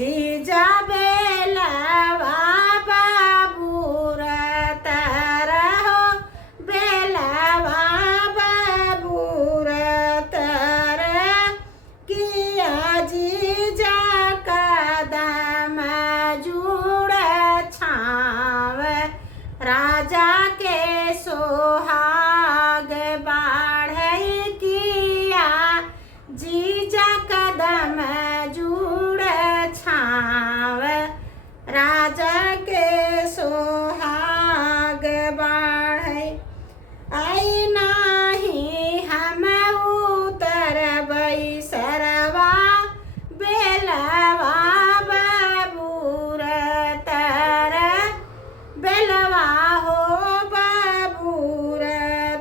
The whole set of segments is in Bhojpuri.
जीजा बेलवा बाबूर तरहो बेलवा बाबूर तर किया जीजा कदम जुड़ छाव राजा के सोहाग बाढ़ किया जीजा कदम जुड़ छाव राजा के सोहाग बाढ़ आई नाही हम उतरबई सरवा बेलवा बाबूर तर बेलवा हो बाबूर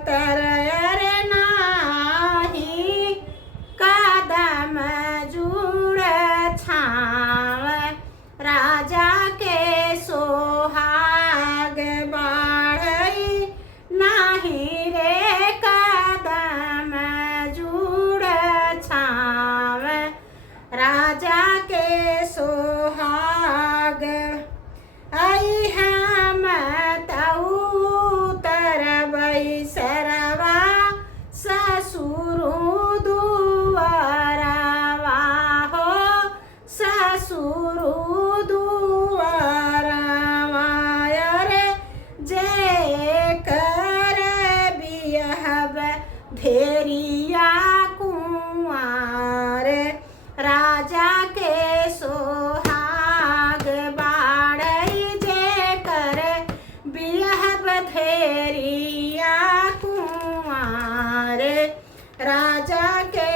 तर अरे नाही कदम जुड़ छाव राजा के सोहाग बाढ़ई नाही रे कदम जुड़ छाव राजा के सोहाग आई हम तरबई सरवा ससुरु दुआरवा हो ससुरु दुआरवा अरे जे कर बिहब धेरिया कुंवार राजा के सोहाग बाढ़ई जे कर बिहब धेरिया कुंवार राजा के